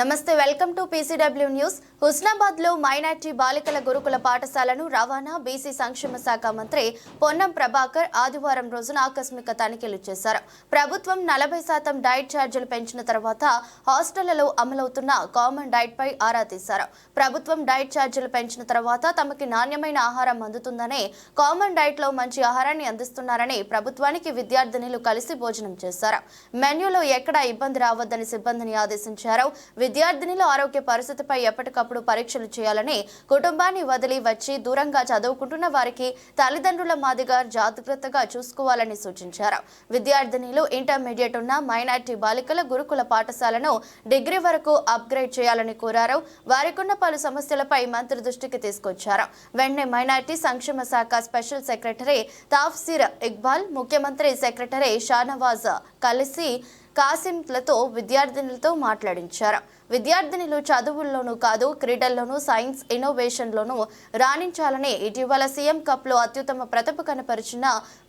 నమస్తే welcome to PCW news. Husnabad లో minority బాలికల గురుకుల పాఠశాలను రవాణా బీసీ సంక్షేమ శాఖ మంత్రి పొన్నం ప్రభాకర్ ఆదివారం రోజున ఆకస్మిక తనిఖీలు చేశారు. ప్రభుత్వం 40% డైట్ ఛార్జీలు పెంచిన తర్వాత హాస్టళ్లలో అమలవుతున్న కామన్ డైట్ పై ఆరా తీశారు. ప్రభుత్వం డైట్ ఛార్జీలు పెంచిన తర్వాత తమకి నాణ్యమైన ఆహారం అందుతుందని, కామన్ డైట్ లో మంచి ఆహారాన్ని అందిస్తున్నారని ప్రభుత్వానికి విద్యార్థినులు కలిసి భోజనం చేశారు. మెన్యూలో ఎక్కడా ఇబ్బంది రావద్దని సిబ్బందిని ఆదేశించారు. విద్యార్థినుల ఆరోగ్య పరిస్థితిపై ఎప్పటికప్పుడు పరీక్షలు చేయాలని, కుటుంబాన్ని వదిలి వచ్చి దూరంగా చదువుకుంటున్న వారికి తల్లిదండ్రుల మాదిగా జాగ్రత్తగా చూసుకోవాలని సూచించారు. విద్యార్థినులు ఇంటర్మీడియట్ ఉన్న మైనార్టీ బాలికల గురుకుల పాఠశాలను డిగ్రీ వరకు అప్గ్రేడ్ చేయాలని కోరారు. వారికున్న పలు సమస్యలపై మంత్రి దృష్టికి తీసుకొచ్చారు. వెంటనే మైనార్టీ సంక్షేమ శాఖ స్పెషల్ సెక్రటరీ తాఫ్సీర్ ఇక్బాల్, ముఖ్యమంత్రి సెక్రటరీ షానవాజ్ కలిసి కాసింలతో విద్యార్థినులతో మాట్లాడించారు. విద్యార్థినులు చదువుల్లోనూ కాదు, క్రీడల్లోనూ, సైన్స్ ఇన్నోవేషన్లోనూ రాణించాలని ఇటీవల సీఎం కప్ లో అత్యుత్తమ ప్రతిభ కనపరిచిన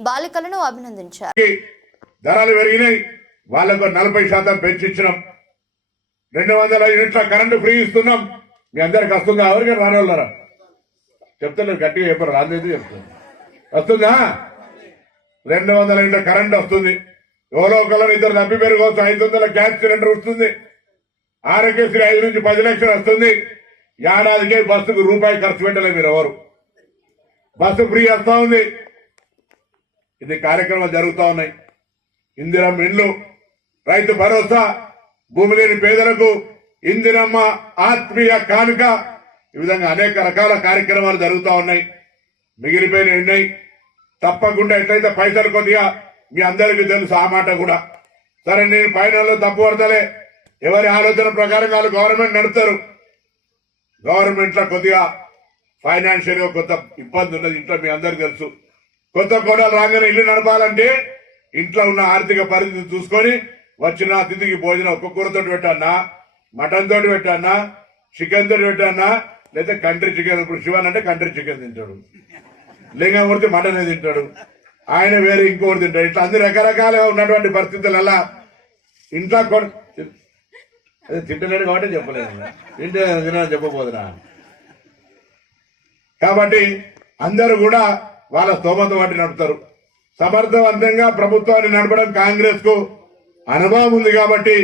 బాలికలను అభినందించారు. ధరలు పెరిగినాయి, వాళ్లకు 40% పెంచిచ్చినాం. 200 యూనిట్ల కరెంటు ఫ్రీ ఇస్తున్నాం. మీ అందరికి వస్తుందా? ఎవరికి రానోళ్ళరా చెప్తాను, గట్టిగా చెప్పారు, రాలేదు చెప్తాను. వస్తుందా? 200 యూనిట్ల కరెంట్ వస్తుంది. ఎవరో ఒకరు ఇద్దరు తప్పి పెరుగుకోవచ్చు. 500 గ్యాస్ సిలిండర్ వస్తుంది. ఆరోగ్యశ్రీ 5 నుంచి 10 లక్షలు వస్తుంది. ఏడాదికే బస్సుకు రూపాయి ఖర్చు పెట్టలేదు మీరు ఎవరు. బస్సు ఫ్రీ వస్తా ఉంది. ఇది కార్యక్రమాలు జరుగుతూ ఉన్నాయి. ఇందిరమ్మ ఇండ్లు, రైతు భరోసా, భూమి లేని పేదలకు ఇందిరమ్మ ఆత్మీయ కానుక, ఈ విధంగా అనేక రకాల కార్యక్రమాలు జరుగుతూ ఉన్నాయి. మిగిలిపోయినవి ఉన్నాయి. తప్పకుండా ఎట్లయితే పైసలు కొద్దిగా మీ అందరికీ తెలుసు ఆ మాట కూడా. సరే, నేను పైన తప్పు పడతలే. ఎవరి ఆలోచన ప్రకారం వాళ్ళు గవర్నమెంట్ నడుపుతారు. గవర్నమెంట్ లో కొద్దిగా ఫైనాన్షియల్ గా కొంత ఇబ్బంది ఉన్నది. ఇంట్లో మీ అందరికి తెలుసు. కొత్త కోడలు రాగానే ఇల్లు నడపాలంటే ఇంట్లో ఉన్న ఆర్థిక పరిస్థితి చూసుకొని వచ్చిన అతిథికి భోజనం ఒక్క కూరతోటి పెట్టానా, మటన్ తోటి పెట్టానా, చికెన్ తోటి పెట్టానా, లేదా కంట్రీ చికెన్. ఇప్పుడు శివన్ అంటే కంట్రీ చికెన్ తింటాడు, లింగమూర్తి మటన్ తింటాడు, ఆయన వేరే ఇంకోటి తింటాడు. ఇట్లా అన్ని రకరకాలుగా ఉన్నటువంటి పరిస్థితులలో ఇంట్లో అదే తింటలేడు కాబట్టి చెప్పలేదు, తింటే చెప్పబోదునా. కాబట్టి అందరూ కూడా వాళ్ళ స్తోమత వాటి నడుపుతారు. సమర్థవంతంగా ప్రభుత్వాన్ని నడపడం కాంగ్రెస్ కు అనుభవం ఉంది కాబట్టి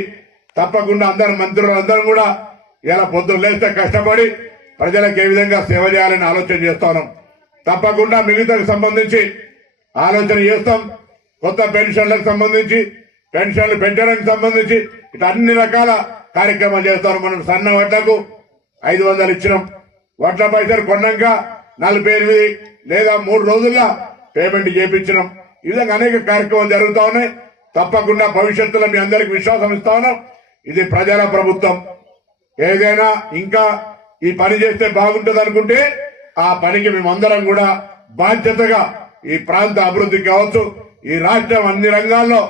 తప్పకుండా అందరు మంత్రులు అందరం కూడా ఇలా పొద్దున్న లేస్తే కష్టపడి ప్రజలకు ఏ విధంగా సేవ చేయాలని ఆలోచన చేస్తా ఉన్నాం. తప్పకుండా మిగతాకు సంబంధించి ఆలోచన చేస్తాం. కొత్త పెన్షన్లకు సంబంధించి, పెన్షన్లు పెంచడానికి సంబంధించి ఇట్లా అన్ని రకాల కార్యక్రమాలు చేస్తారు. మనం సన్న వడ్లకు 500 ఇచ్చినాం. వడ్ల పైసలు కొన్నాక 48 లేదా 3 రోజుల్లో పేమెంట్ చేయించినాం. ఈ విధంగా అనేక కార్యక్రమాలు జరుగుతూ ఉన్నాయి. తప్పకుండా భవిష్యత్తులో మీ అందరికి విశ్వాసం ఇస్తా ఉన్నాం. ఇది ప్రజల ప్రభుత్వం. ఏదైనా ఇంకా ఈ పని చేస్తే బాగుంటుంది అనుకుంటే ఆ పనికి మేమందరం కూడా బాధ్యతగా ఈ ప్రాంత అభివృద్ధి కావచ్చు, ఈ రాష్ట్రం అన్ని రంగాల్లో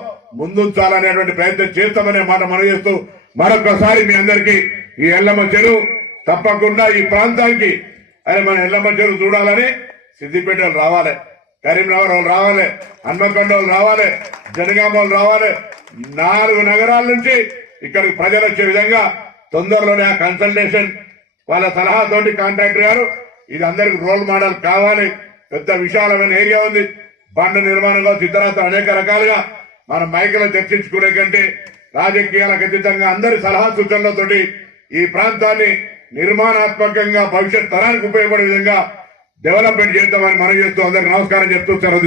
ముందుంచాలనేటువంటి ప్రయత్నం చేస్తామనే మాట మనం చేస్తూ మరొకసారి మీ అందరికీ ఈ ఎల్లమ్మ చెరువు తప్పకుండా ఈ ప్రాంతానికి అదే మన ఎల్లమ్మ చెరువు చూడాలని సిద్దిపేట వాళ్ళు రావాలి, కరీంనగర్ వాళ్ళు రావాలి, హన్మకొండ వాళ్ళు రావాలి, జనగామ వాళ్ళు రావాలి. 4 నగరాల నుంచి ఇక్కడికి ప్రజలు వచ్చే విధంగా తొందరలోనే ఆ కన్సల్టేషన్ వాళ్ళ సలహాతోటి కాంట్రాక్టర్ గారు ఇది అందరికి రోల్ మోడల్ కావాలి. పెద్ద విశాలమైన ఏరియా ఉంది. బండ్ల నిర్మాణం కావచ్చు, ఇతరత్ర అనేక రకాలుగా మనం మైకులో చర్చించుకునే కంటే రాజకీయాలకు అతీతంగా అందరి సలహా సూచనలతోటి ఈ ప్రాంతాన్ని నిర్మాణాత్మకంగా భవిష్యత్ తరానికి ఉపయోగపడే విధంగా డెవలప్మెంట్ చేద్దామని మనం చేస్తూ అందరికి నమస్కారం చెప్తూ సెలవు